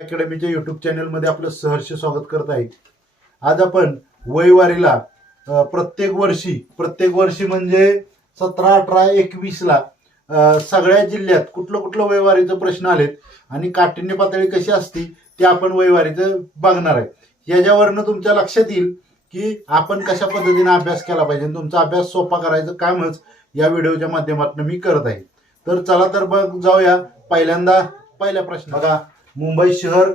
अकॅडमीच्या YouTube चॅनलमध्ये आपलं सहर्ष स्वागत करत आहे आज आपण वयवारीला प्रत्येक वर्षी प्रत्येक वर्षी म्हणजे सतरा अठरा एकवीसला सगळ्या जिल्ह्यात कुठलं कुठलं वयवारीचं प्रश्न आलेत आणि काठिण्य पातळी कशी असती ते आपण वयवारीचं बघणार आहे. याच्यावरनं तुमच्या लक्षात येईल की आपण कशा पद्धतीने अभ्यास केला पाहिजे आणि तुमचा अभ्यास सोपा करायचं कामच या व्हिडिओच्या माध्यमातून मी करत आहे. तर चला तर बघ जाऊया. पहिल्यांदा पहिला प्रश्न बघा मुंबई शहर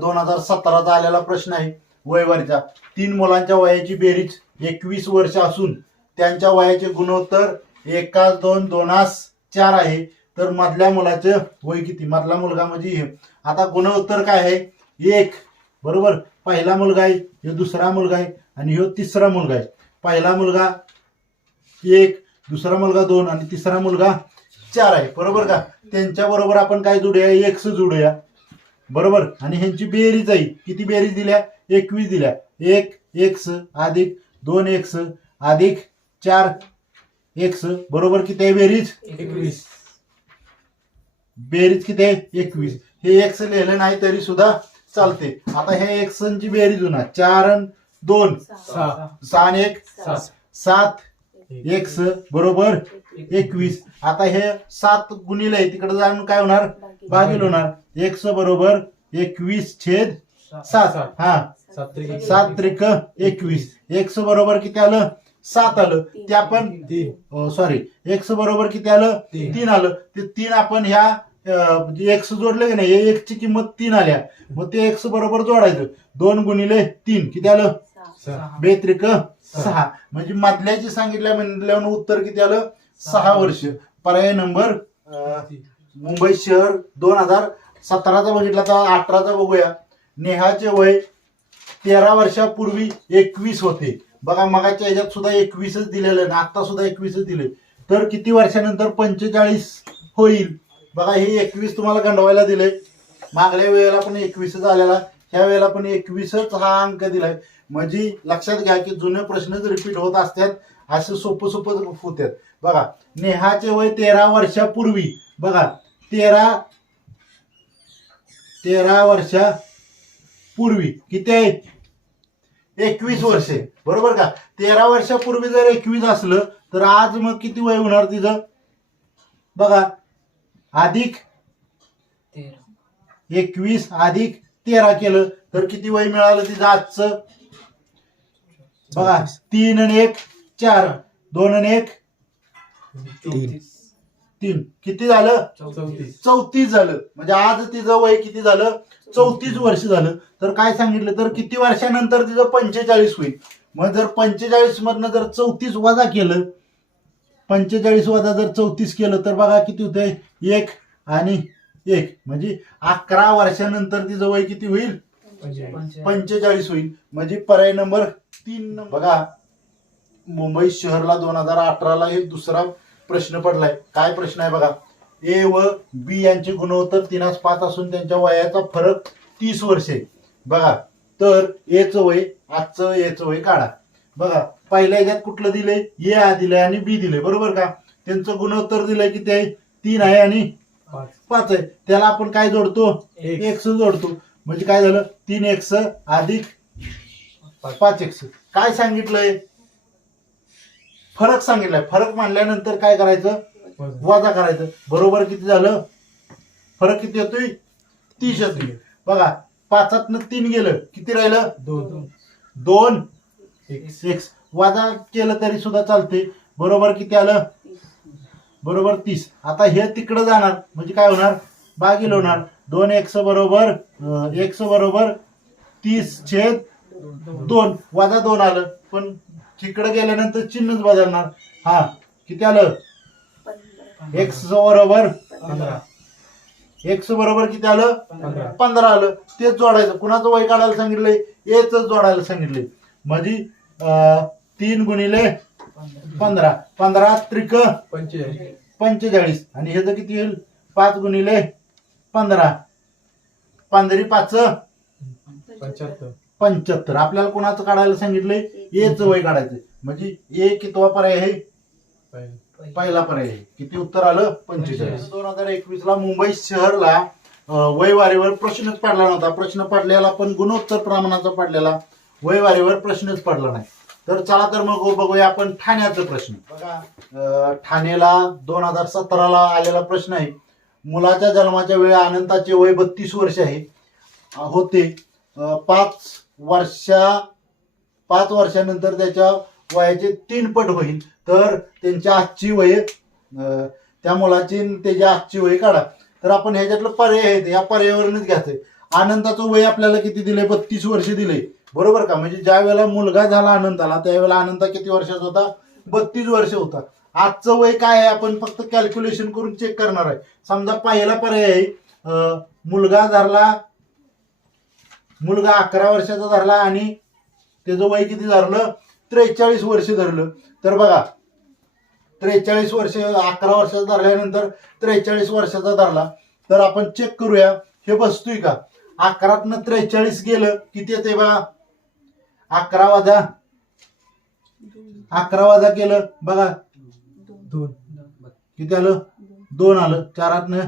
दोन हजार सतराचा आलेला प्रश्न आहे वयवारीचा. तीन मुलांच्या वयाची बेरीज एकवीस वर्ष असून त्यांच्या वयाचे गुणोत्तर एकाच दोन दोनास चार आहे. तर मधल्या मुलाचं वय किती? मधला मुलगा म्हणजे हे. आता गुणोत्तर काय आहे? एक. बरोबर? पहिला मुलगा आहे हे दुसरा मुलगा आहे आणि ह्यो तिसरा मुलगा आहे. पहिला मुलगा एक दुसरा मुलगा दोन आणि तिसरा मुलगा चार आहे बरोबर का? त्यांच्या बरोबर आपण काय जोडूया? एक्स जोडूया. बरोबर? आणि ह्यांची बेरीज आहे. किती बेरीज दिल्या? एकवीस दिल्या. एक एक्स अधिक दोन एक्स अधिक चार एक्स बरोबर किती आहे बेरीज? एकवीस. बेरीज किती आहे? एकवीस. हे एक्स लिहिलं नाही तरी सुद्धा चालते. आता हे एक्सची बेरीज होणार. चार दोन. सहा. आणि एक. सात. एक्स बरोबर एकवीस. आता हे सात गुणिले आहे तिकडे जाऊन काय होणार? भागील होणार. एक्स बरोबर एकवीस छेद सात. हा. सात त्रिक एकवीस. एक्स बरोबर किती आलं? सात आलं. ते आपण सॉरी एक्स बरोबर किती आलं? तीन. आलं. ते तीन आपण ह्या एक्स जोडले की नाही? एक ची किंमत तीन आल्या. मग ते एक्स बरोबर जोडायचं. दोन गुणिले तीन. किती आलं? बेत्रिक सहा. म्हणजे मधल्याची सांगितल्या म्हणल्यावर उत्तर किती आलं? सहा वर्ष. पर्याय नंबर मुंबई शहर दोन हजार सतराचा बघितला तर अठराचा बघूया. नेहाचे वय तेरा वर्षापूर्वी एकवीस होते. बघा मगाच्या ह्याच्यात सुद्धा एकवीसच दिलेलं आहे आता सुद्धा एकवीसच दिले तर किती वर्षानंतर पंचेचाळीस होईल? बघा हे एकवीस तुम्हाला गंडवायला दिले मागल्या वेळेला पण एकवीसच आलेला. ह्या वेळेला पण एकवीसच हा अंक दिलाय. म्हणजे लक्षात घ्या की जुने प्रश्नच रिपीट होत असतात असं सोपं सोपं होत्यात बघा नेहाचे वय तेरा वर्षापूर्वी. बघा तेरा तेरा वर्षा पूर्वी किती आहे एकवीस वर्षे. बरोबर का? तेरा वर्षापूर्वी जर एकवीस असलं तर आज मग किती वय होणार तिचं? बघा अधिक एकवीस अधिक तेरा केलं तर किती वय मिळालं तिचं आजचं? बघा तीन आणि एक चार. दोन आणि एक. तीन. किती झालं? चौतीस. चौतीस झालं. म्हणजे आज तिचं वय किती झालं? चौतीस वर्ष झालं. तर काय सांगितलं? तर किती वर्षानंतर तिचं पंचेचाळीस होईल. मग जर पंचेचाळीस मधनं जर चौतीस वजा केलं पंचेचाळीस वजा जर चौतीस केलं तर बघा किती होतंय? एक आणि एक. म्हणजे अकरा वर्षानंतर तिचं वय किती होईल? पंचेचाळीस. होईल. म्हणजे पर्याय नंबर तीन नंबर- बघा मुंबई शहरला दोन हजार अठराला हे दुसरा प्रश्न पडलाय. काय प्रश्न आहे बघा? ए व बी यांचे गुणोत्तर तीनास पाच असून त्यांच्या वयाचा फरक तीस वर्षे बघा तर एचं वय आजचं एचं वय काढा. बघा पहिल्या ह्याच्यात कुठलं दिलंय? ए आ दिलंय आणि बी दिलंय. बरोबर का? त्यांचं गुणोत्तर दिलंय किती आहे? तीन आहे आणि पाच. आहे. त्याला आपण काय जोडतो? एक. एक्स जोडतो. म्हणजे काय झालं? तीन एक्स अधिक पाच. पाच एक्स काय सांगितलंय? फरक सांगितलाय. फरक मांडल्यानंतर काय करायचं? वजा करायचं. बरोबर किती झालं? फरक किती येतोय? तीस येतोय. बघा पाचातनं तीन गेलं किती राहिलं? दोन. दोन एक एक्स वजा केलं तरी सुद्धा चालते बरोबर किती आलं? बरोबर तीस. आता हे तिकडं जाणार. म्हणजे काय होणार? बागील होणार. दोन एक्स बरोबर एक्स बरोबर तीस छेद दोन वजा दोन आलं. पण तिकडं गेल्यानंतर चिन्हच बदलणार. हा किती आलं? एक्स बरोबर पंधरा. एक्स बरोबर किती आलं? पंधरा. आलं. तेच जोडायचं. कुणाचं वय काढायला सांगितलंय? एच जोडायला सांगितलंय. म्हणजे तीन गुणिले पंधरा. पंधरा त्रिक पंचेचाळीस. पंचेचाळीस. आणि ह्याचं किती येईल? पाच गुणिले पंधरा. पंधरी पाच. पंच्याहत्तर. पंच्याहत्तर. आपल्याला कोणाचं काढायला सांगितलंय? एच वय काढायचं म्हणजे ए कितवा पर्याय आहे? पहिलं. पर्याय आहे. किती उत्तर आलं? पंचेचाळीस. दोन हजार एकवीस ला मुंबई शहरला वयवारीवर प्रश्नच पडला नव्हता. प्रश्न पडलेला पण गुणोत्तर प्रमाणाचा पडलेला. वयवारीवर प्रश्नच पडला नाही. तर चला तर मग बघूया आपण ठाण्याचा प्रश्न. बघा ठाण्याला दोन हजार सतराला आलेला प्रश्न आहे. मुलाच्या जन्माच्या वेळी अनंताचे वय बत्तीस वर्ष आहे. होते. पाच वर्षा पाच वर्षानंतर त्याच्या वयाचे तीन पट होईल. तर त्यांच्या आजची वय त्या मुलाची त्याच्या त्याची आजची वय काढा. तर आपण ह्याच्यातलं पर्याय आहेत या पर्यावरणच घ्यायचंय. आनंदाचं वय आपल्याला किती दिले बत्तीस वर्ष दिले बरोबर का? म्हणजे ज्या वेळेला मुलगा झाला आनंदाला त्यावेळेला आनंदा किती वर्षाचा होता? बत्तीस वर्ष होता. आजचं वय काय आहे आपण फक्त कॅल्क्युलेशन करून चेक करणार आहे. समजा पहिला पर्याय आहे मुलगा धरला मुलगा अकरा वर्षाचा धरला आणि त्याचं वय किती धरलं? त्रेचाळीस वर्ष धरलं. तर बघा त्रेचाळीस वर्ष अकरा वर्षाचा धरल्यानंतर त्रेचाळीस वर्षाचा धरला. तर आपण चेक करूया हे बसतोय का? अकरातनं त्रेचाळीस गेलं किती येते बघा? अकरा वाजा अकरा वाजा केलं बघा दोन. किती आलं? दोन आलं. चारातनं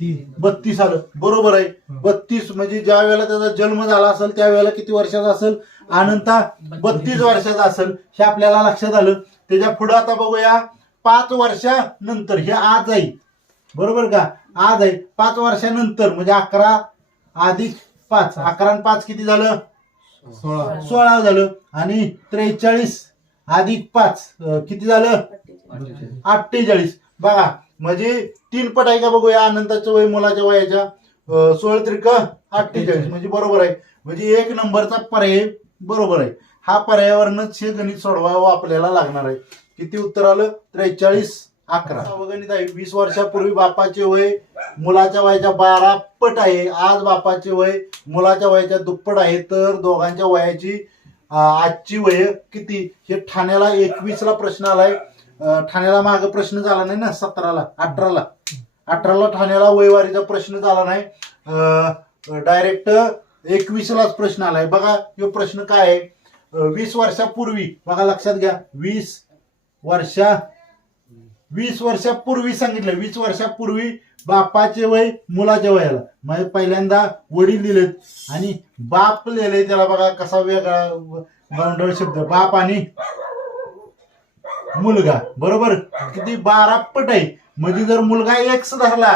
तीन. बत्तीस आलं. बरोबर आहे. बत्तीस म्हणजे ज्या वेळेला त्याचा जन्म झाला असेल त्यावेळेला किती वर्षाचा असेल? अनंता बत्तीस. वर्षाचा असेल. हे आपल्याला लक्षात आलं. त्याच्या पुढे आता बघूया. पाच वर्षानंतर. हे आज आहे. बरोबर का? आज आहे. पाच वर्षानंतर. म्हणजे अकरा अधिक पाच. अकरा आणि पाच किती झालं? सोळा. सोळा झालं. आणि त्रेचाळीस अधिक पाच. किती झालं? अठ्ठेचाळीस बघा म्हणजे तीन पट आहे का बघूया आनंदाचं वय मुलाच्या वयाच्या? सोळा त्रिक अठ्ठेचाळीस म्हणजे बरोबर आहे. म्हणजे एक नंबरचा पर्याय बरोबर आहे. हा पर्यावरणच हे गणित सोडवावं आपल्याला लागणार आहे. किती उत्तर आलं? त्रेचाळीस अकरा. गणित आहे. वीस वर्षापूर्वी बापाचे वय मुलाच्या वयाच्या बारा पट आहे. आज बापाचे वय मुलाच्या वयाच्या दुप्पट आहे. तर दोघांच्या वयाची आजची वय किती? हे ठाण्याला एकवीस ला प्रश्न आलाय. ठाण्याला माग प्रश्न झाला नाही ना सतराला अठराला. अठराला ठाण्याला वयवारीचा प्रश्न झाला नाही. डायरेक्ट एकवीसलाच प्रश्न आलाय. बघा हे प्रश्न काय आहे? वीस वर्षापूर्वी बघा लक्षात घ्या वीस वर्षा वीस वर्षापूर्वी सांगितलं. वीस वर्षापूर्वी बापाचे वय मुलाच्या वयाला. म्हणजे पहिल्यांदा वडील दिलेत आणि बाप लिहिलंय त्याला बघा कसा वेगळा शब्द. बाप आणि मुलगा बरोबर? किती बारा पट आहे. म्हणजे जर मुलगा एक्स धरला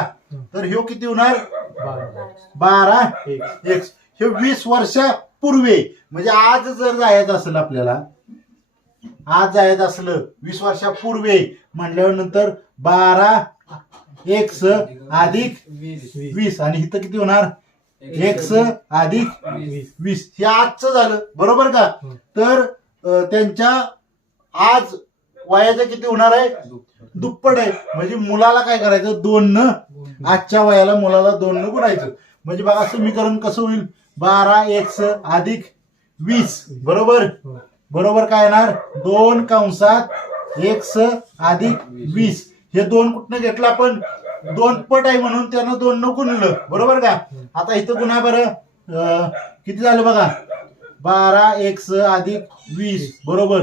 तर ह्यो किती होणार? बारा. बारा एक एक्स हे वीस वर्षापूर्वी. म्हणजे आज जर जायचं असेल आपल्याला आज जायचं असलं वीस वर्षापूर्वी आहे. म्हणल्यावर नंतर बारा एक्स अधिक वीस. आणि इथं किती होणार? एक्स अधिक वीस. हे आजचं झालं. बरोबर का? हं. तर त्यांच्या आज वयाचं किती होणार आहे? दुप्पट आहे. म्हणजे मुलाला काय करायचं? दोन न. आजच्या वयाला मुलाला दोन न गुणायचं. म्हणजे बघा समीकरण कसं होईल? बारा एक्स अधिक वीस. बरोबर? बरोबर काय येणार? दोन कंसात एक्स अधिक वीस. हे दोन कुठनं घेतलं आपण? दोन पट आहे म्हणून त्यानं दोन न गुणलं. बरोबर का? आता इथं गुन्हा बरं. किती झालं बघा? बारा एक्स अधिक वीस. बरोबर?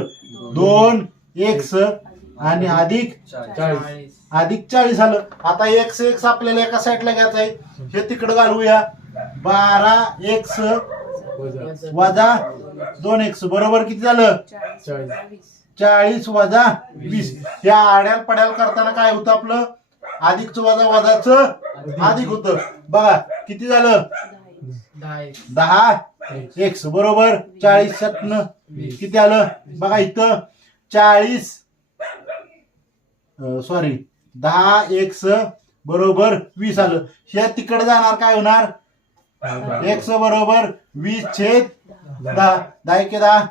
दोन एक्स आणि अधिक चाळीस. अधिक चाळीस आलं. आता एक्स एक्स आपल्याला एका साईडला घ्यायचं आहे. हे तिकडे घालूया. बारा एक्स वजा दोन एक्स बरोबर किती झालं? चाळीस वजा वीस. या आड्याल पड्याल करताना काय होतं आपलं? अधिकचं वजा वजाचं अधिक होतं. बघा किती झालं? दहा एक एक्स बरोबर? चाळीस शतन किती आलं? बघा इथं. चाळीस. सॉरी दहा एक्स बरोबर वीस आलं. हे तिकडे जाणार काय होणार? एक्स बरोबर वीस छेद दहा. दहा एके दहा?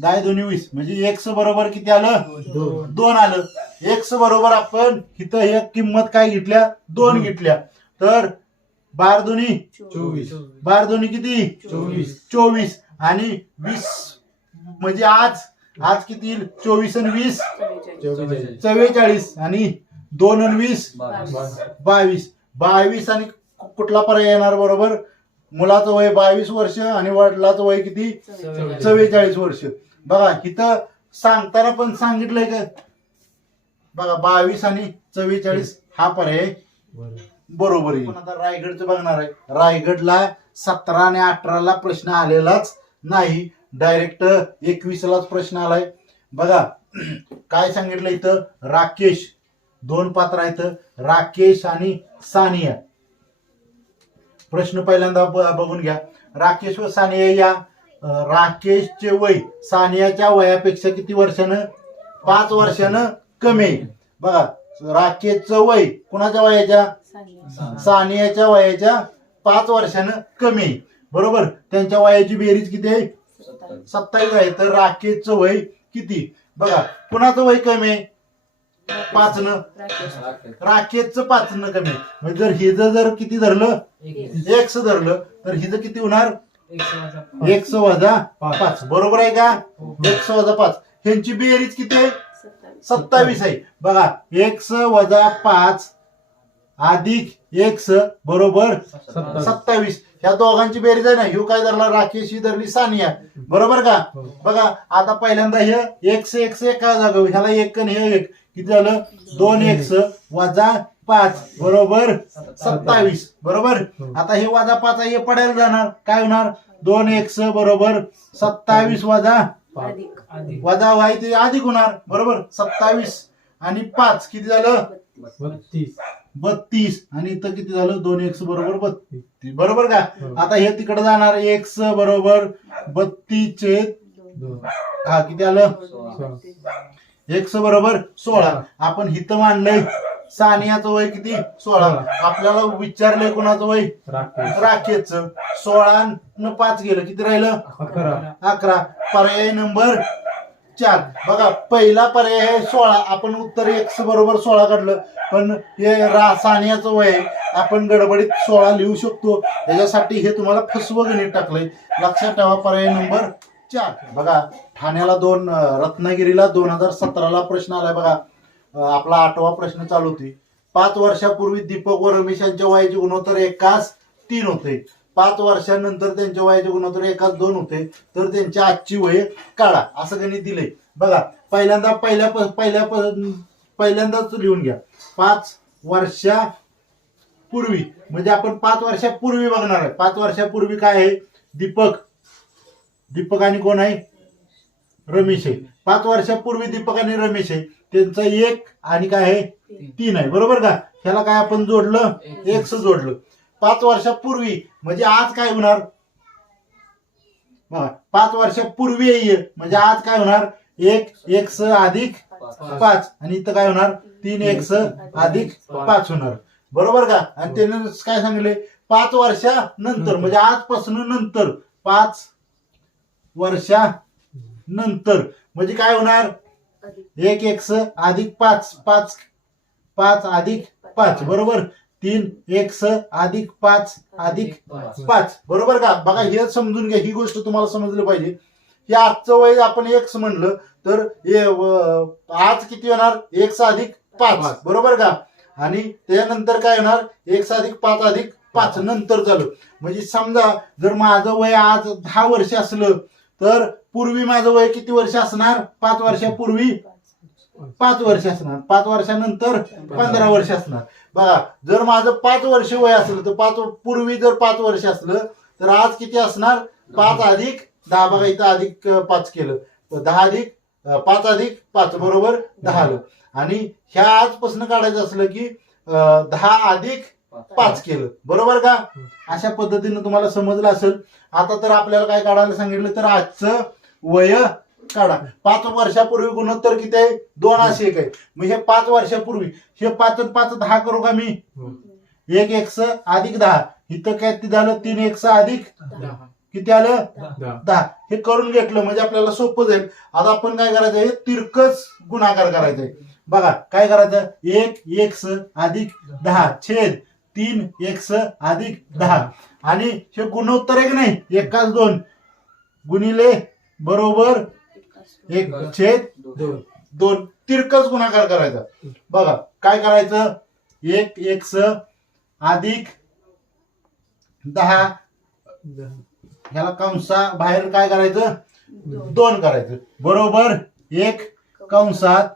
दहा दोन्ही वीस. म्हणजे एक्स बरोबर किती आलं? दोन आलं. एक्स बरोबर आपण इथं एक किंमत काय घेतल्या? दोन घेतल्या. तर बार दोन्ही? चोवीस. बार दोन्ही किती? चोवीस. चोवीस. आणि वीस. म्हणजे आज आज किती? येईल चोवीस आणि वीस. चव्वेचाळीस. आणि दोन आणि वीस? बावीस. बावीस. आणि कुठला पर्याय येणार बरोबर? मुलाचं वय बावीस वर्ष आणि वडिलाचं वय किती? चव्वेचाळीस. वर्ष. बघा इथं सांगताना पण सांगितलंय का? बघा बावीस आणि चव्वेचाळीस हा पर्याय बरोबर येईल. आता रायगडचं बघणार आहे. रायगडला सतरा आणि अठराला प्रश्न आलेलाच नाही. डायरेक्ट एकवीसलाच प्रश्न आलाय. बघा काय सांगितलं इथं? राकेश. दोन पात्र आहेत. राकेश आणि सानिया. प्रश्न पहिल्यांदा बघून घ्या. राकेश व सानिया या राकेशचे वय सानियाच्या वयापेक्षा किती वर्षानं? पाच वर्षानं कमी आहे. बघा राकेशचं वय कुणाच्या वयाच्या? सानियाच्या वयाच्या पाच वर्षानं कमी आहे. बरोबर? त्यांच्या वयाची बेरीज किती आहे? सत्तावीस. आहे तर राकेशचं वय किती? बघा कुणाचं वय कमी आहे? पाचनं. राकेशचं पाचनं कमी आहे. म्हणजे जर हिचं जर किती धरलं? एक्स धरलं तर हिचं किती होणार? एक्स वजा पाच. बरोबर आहे का? एक्स वजा पाच. ह्यांची बेरीज किती आहे? सत्तावीस. आहे. बघा एक्स वजा पाच अधिक एक्स बरोबर सत्तावीस. ह्या दोघांची बेरीज आहे ना ह्यो काय धरला? राकेश ही धरली सानिया. बरोबर का? हो. बघा आता पहिल्यांदा हे एक्स एक्स एका जागा ह्याला एक आणि हे एक. किती झालं? दोन एक्स वजा पाच. बरोबर? सत्तावीस. बरोबर? हो. आता हे वजा पाच आहे हे पडायला जाणार. काय होणार? दोन एक्स बरोबर? सत्तावीस वजा वजा वाय ते अधिक होणार. बरोबर? सत्तावीस आणि पाच. किती झालं? बत्तीस. बत्तीस. आणि इथं किती झालं? दोन एक्स बरोबर बत्तीस. बरोबर का. आता हे तिकडे जाणार एक्स बरोबर बत्तीस दोन. हा किती आलं? एक्स बरोबर सोळा. आपण हिथं मांडलंय. सानियाचं वय किती? सोळा. आपल्याला विचारलंय कोणाचं वय? राकेशचं. सोळा न पाच गेलं. किती राहिलं? अकरा. अकरा. पर्याय नंबर चार. बघा पहिला पर्याय आहे सोळा. आपण उत्तर एक्स बरोबर सोळा काढलं. पण हे रा सानियाचं वय आपण गडबडीत सोळा लिहू शकतो. त्याच्यासाठी हे तुम्हाला फसवं गणित टाकलंय. लक्षात ठेवा पर्याय नंबर चार. बघा ठाण्याला दोन रत्नागिरीला दोन हजार सतराला प्रश्न आलाय बघा. आपला आठवा प्रश्न चालू होती पाच वर्षापूर्वी दीपक व रमेश यांच्या वयाचे गुणोत्तर एकाच तीन होते. पाच वर्षानंतर त्यांच्या वयाचे गुणोत्तर एकाच दोन होते तर त्यांची आजची वय काढा असं गणित दिलंय. बघा पहिल्यांदा पहिल्या पहिल्या पहिल्यांदाच लिहून घ्या. पाच वर्षापूर्वी म्हणजे आपण पाच वर्षापूर्वी बघणार आहे. पाच वर्षापूर्वी काय आहे? दीपक. दीपक आणि कोण आहे? रमेश आहे. पाच वर्षापूर्वी दीपक आणि रमेश आहे. त्यांचं एक आणि काय आहे? तीन. आहे. बरोबर का? ह्याला काय आपण जोडलं? एक्स जोडलं. पाच वर्षापूर्वी म्हणजे आज काय होणार? बघा पाच वर्षापूर्वी हे. म्हणजे आज काय होणार? एक एक्स अधिक पाच. आणि इथं काय होणार? तीन एक्स अधिक पाच होणार. बरोबर का? आणि त्याने काय सांगितले? पाच वर्षानंतर म्हणजे आजपासून नंतर. पाच वर्षा नंतर म्हणजे काय होणार? एक एक्स अधिक पाच. पाच पाच अधिक पाच. बरोबर? तीन एक्स अधिक पाच अधिक पाच. बरोबर का? बघा हे समजून घ्या. ही गोष्ट तुम्हाला समजली पाहिजे. हे आजचं वय आपण एक्स म्हणलं तर हे, आज किती होणार? एक्स अधिक पाच. पाच. बरोबर का? आणि त्यानंतर काय होणार? एक्स अधिक पाच अधिक पाच. नंतर झालं म्हणजे समजा जर माझं वय आज दहा वर्ष असलं तर पूर्वी माझं वय किती वर्ष असणार? पाच वर्षापूर्वी पाच वर्ष असणार. पाच वर्षानंतर पंधरा वर्ष असणार. बघा जर माझं पाच वर्ष वय असलं तर पाच पूर्वी जर पाच वर्ष असलं तर आज किती असणार? पाच अधिक दहा. बघा इथं अधिक पाच केलं. तर दहा अधिक पाच अधिक पाच बरोबर दहा आलं. आणि ह्या आजपासून काढायचं असलं की दहा अधिक पाच केलं. बरोबर का? अशा पद्धतीने तुम्हाला समजलं असेल. आता तर आपल्याला काय काढायला सांगितलं? तर आजचं वय काढा. पाच वर्षापूर्वी गुणोत्तर किती आहे? दोन असे एक आहे. मग हे पाच वर्षापूर्वी हे पाच पाच दहा करू का मी? एक एक्स अधिक दहा. इथं काय किती झालं? तीन एक्स अधिक किती आलं? दहा. हे करून घेतलं म्हणजे आपल्याला सोपं जाईल. आता आपण काय करायचं? आहे तिरकस गुणाकार करायचा आहे. बघा काय करायचं? एक एक्स अधिक दहा छेद तीन एक्स अधिक दहा. आणि हे गुणोत्तर आहे की नाही एकाच दोन. गुणिले बरोबर एक छेद दोन. दोन. तिरकस गुणाकार करायचा. बघा काय करायचं? एक एक्स अधिक दहा. ह्याला कंसा बाहेर काय करायचं? दोन. करायचं. बरोबर? एक कंसात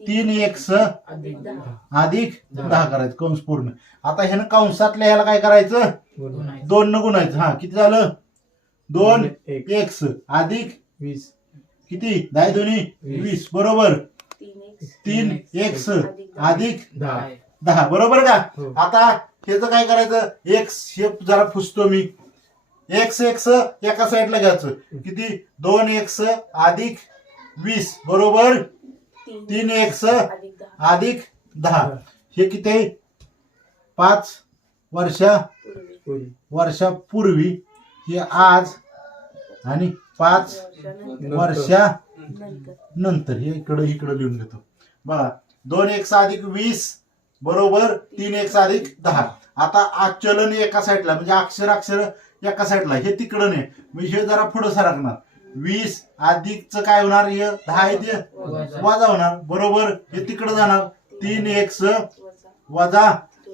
तीन एक्स अधिक दहा. अधिक दहा. करायचं. कंस पूर्ण. आता ह्यानं कंसातल्या ह्याला काय करायचं. दोन न गुणायचं. हा किती झालं? दोन एक. एक्स अधिक वीस. किती? दहा दोन्ही? वीस. बरोबर. तीन एक्स अधिक दहा. बरोबर का? हो. आता ह्याचं काय करायचं? एक्स हे जरा पुसतो मी. एक्स एक्स एका साईडला घ्यायचं. किती? दोन एक्स अधिक वीस. बरोबर? तीन. एक्स अधिक दहा. अधिक दहा. हे किती? आहे पाच वर्षा पूर्वी पूर्वी. वर्षापूर्वी हे आज आणि पाच वर्षा नंतर. हे इकडं इकडं लिहून घेतो. बघा दोन एक्स अधिक वीस बरोबर तीन एक्स अधिक दहा. आता आचलन एका साईडला म्हणजे अक्षर अक्षर एका साईडला. हे तिकडं नाही. म्हणजे हे जरा पुढं सरकणार. वीस अधिकचं काय होणार? हे दहा आहे ते? वाजा. होणार. बरोबर? हे तिकडं जाणार. तीन एक्स वजा वजा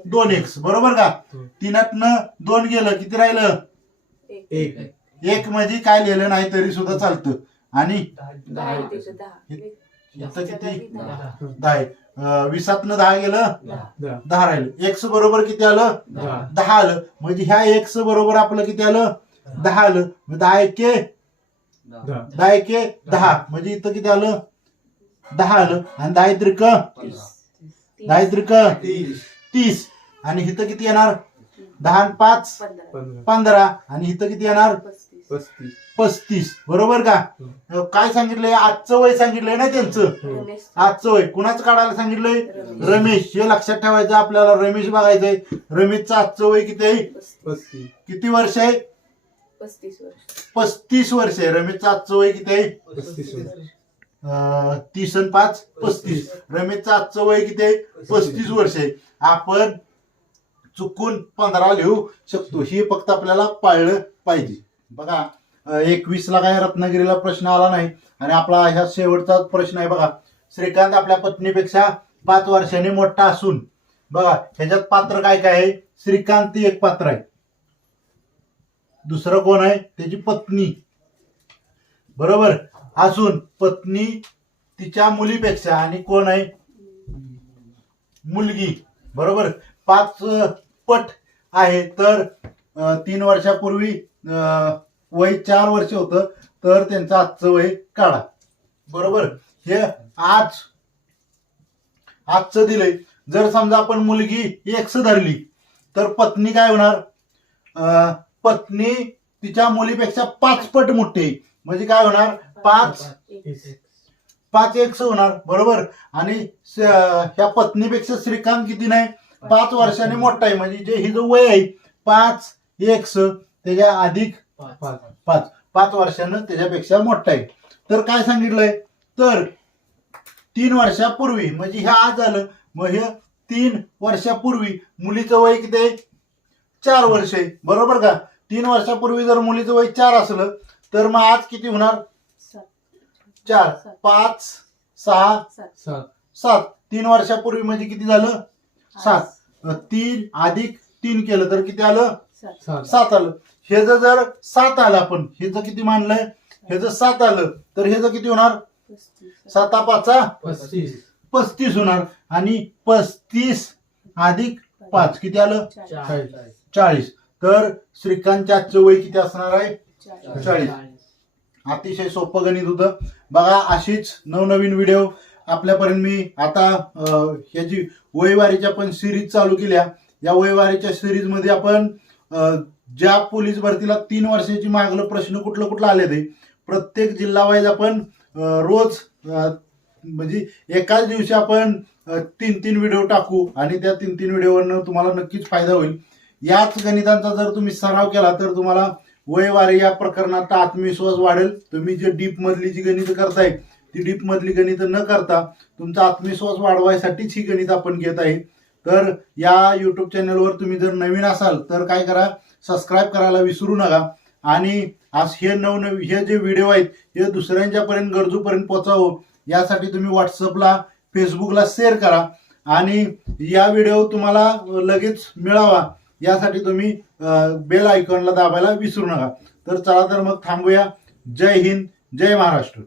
दोन एक्स. बरोबर का? हो. तीनातनं दोन गेलं. किती राहिलं? एक. एक म्हणजे काय लिहिलं नाही तरी सुद्धा चालतं. आणि दहा दहा. इथं किती? दहा. दहा आहे. अं, विसातनं दहा गेलं? दहा. राहिलं. एक्स बरोबर किती आलं? दहा. दहा आलं. म्हणजे ह्या एक्स बरोबर आपलं किती आलं? दहा. आलं. मग दहा एके? दहा. दहा. एके? दहा. म्हणजे इथं किती आलं? दहा आलं. आणि दहा त्रिक तीस. दहा त्रिक तीस. तीस. आणि इथं किती येणार? दहा आणि पाच? पंधरा. पंधरा. पंधरा. आणि इथं किती येणार? पस्तीस. पस्तीस. पस्तीस. बरोबर का? अं, काय सांगितलंय? आजचं वय सांगितलंय ना त्यांचं. रमेश. आजचं वय. कुणाचं काढायला सांगितलंय? रमेश. हे लक्षात ठेवायचं आपल्याला रमेश बघायचंय. रमेशचं आजचं वय किती आहे? पस्तीस. पस्तीस किती वर्ष आहे? पस्तीस वर्ष. पस्तीस वर्ष आहे. रमेशचं आजचं वय किती आहे? पस्तीस अं, तीस आणि पाच? पस्तीस. रमेशचं आजचं वय किती आहे? पस्तीस वर्ष आहे. आपण चुकून पंधरा लिहू शकतो. हे फक्त आपल्याला पाळलं पाहिजे. बघा एकवीस ला काय रत्नागिरीला प्रश्न आला नाही आणि आपला ह्या शेवटचा प्रश्न आहे बघा. श्रीकांत आपल्या पत्नीपेक्षा पाच वर्षांनी मोठा असून बघा ह्याच्यात पात्र काय काय आहे? श्रीकांत एक पात्र आहे. दुसरं कोण आहे? त्याची पत्नी. बरोबर? असून पत्नी तिच्या मुलीपेक्षा आणि कोण आहे? मुलगी. बरोबर? पाच पट आहे. तर तीन वर्षापूर्वी वय चार वर्ष होतं तर त्यांचं आजचं वय काढा. बरोबर? हे आज आजचं दिलंय. जर समजा आपण मुलगी एक्स धरली तर पत्नी काय होणार? पत्नी तिच्या मुलीपेक्षा पाच पट मोठी आहे. म्हणजे काय होणार? पाच. पाच एक्स होणार. बरोबर? आणि ह्या पत्नीपेक्षा श्रीकांत किती नाही? पाच वर्षांनी मोठा आहे. म्हणजे जे ही जो वय आहे पाच एक्स त्याच्या अधिक पाच. पाच. पाच वर्षानं त्याच्यापेक्षा मोठा आहे. तर काय सांगितलंय? तर तीन वर्षापूर्वी म्हणजे ह्या आज झालं मग हे तीन वर्षापूर्वी मुलीचं वय किती आहे? चार वर्ष आहे. बरोबर का? तीन वर्षापूर्वी जर मुलीचं वय चार असलं तर मग आज किती होणार? सात. चार. पाच सहा सात. तीन वर्षापूर्वी म्हणजे किती झालं? सात. तीन अधिक तीन केलं तर किती आलं? सात आलं. हे जर जर सात आलं आपण हे जर किती मानलंय? हे जर सात आलं तर हे जर किती होणार? साता पाचा पस्तीस. पस्तीस होणार. आणि पस्तीस अधिक पाच किती आलं? चाळीस. तर श्रीकांतच्या आजचं वय किती असणार आहे? चाळीस. अतिशय सोपं गणित होतं. बघा अशीच नवनवीन व्हिडिओ आपल्यापर्यंत मी आता ह्याची वयवारीच्या पण सिरीज चालू केल्या. या वयवारीच्या सिरीजमध्ये आपण ज्या पोलीस भरतीला तीन वर्षाची मागलं प्रश्न कुठलं कुठलं आले ते प्रत्येक जिल्हा वाईज आपण रोज म्हणजे एकाच दिवशी आपण तीन तीन व्हिडिओ टाकू आणि त्या तीन तीन व्हिडिओवरनं तुम्हाला नक्कीच फायदा होईल. याच गणितांचा जर तुम्ही सराव केला तर तुम्हाला वयवारी या प्रकरणात आत्मविश्वास वाढेल. तुम्ही जे डीपमधली जी गणितं करताय ती डीपमधली गणितं न करता तुमचा आत्मविश्वास वाढवायसाठीच ही गणित आपण घेत आहे. तर या यूट्यूब चॅनलवर तुम्ही जर नवीन असाल तर काय करा सबस्क्राईब करायला विसरू नका. आणि आज हे नवनवी हे जे व्हिडिओ आहेत हे दुसऱ्यांच्यापर्यंत गरजूपर्यंत पोचावं यासाठी तुम्ही व्हॉट्सअपला फेसबुकला शेअर करा. आणि या व्हिडिओ तुम्हाला लगेच मिळावा. यासाठी तुम्ही बेल आयकॉनला दाबायला विसरू नका. तर चला तर मग थांबूया. जय हिंद जय महाराष्ट्र.